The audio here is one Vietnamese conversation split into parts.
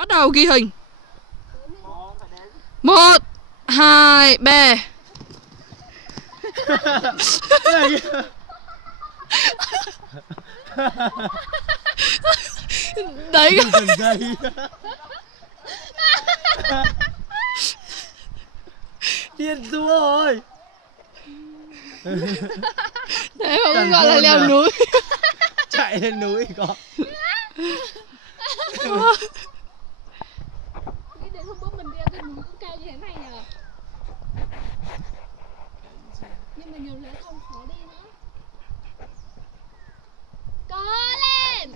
Bắt đầu ghi hình. 1, 2, 3. Đấy cần dây. Điên rú rồi. thế mà cũng gọi là leo núi. Chạy lên núi có. Nghĩ đến hôm bữa mình leo trên núi cũng cao như thế này nhờ. Nhưng mà nhiều lẽ không khó đi nữa. Cố lên.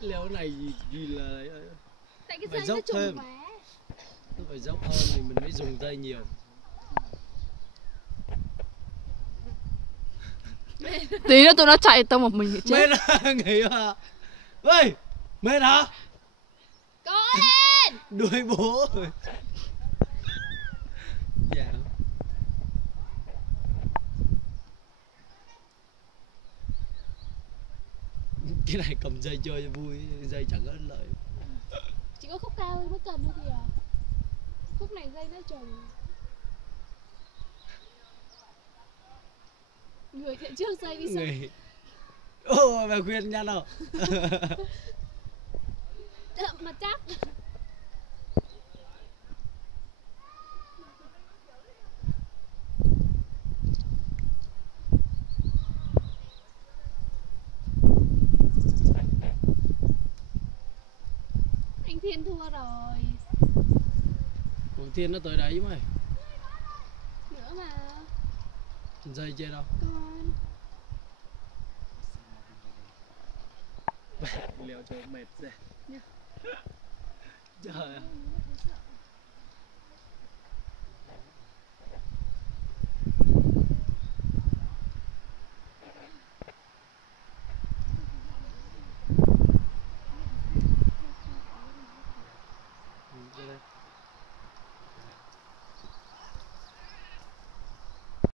Leo này gì là Tại cái phải dây dốc nó trùng thêm. quá. Nó phải dốc hơn thì mình mới dùng dây nhiều. Tí nữa tụi nó chạy tao một mình thì chết. Mệt à, nghỉ à. Ê, mệt hả? Cố lên. Đuổi bố rồi. Dạ. Cái này cầm dây chơi cho vui, dây chẳng có ích lợi. Chỉ có khúc cao mới cầm thôi kìa. Khúc này dây nó trùng. Người chạy trước dây đi sau. Nghỉ. Ô, bà khuyên nha nào. Chậm mà chắc. Anh Thiên thua rồi. Còn Thiên nó tới đấy mày. Nữa mà. Dây trên đâu? Con. Leo cho mệt rồi. Trời ơi.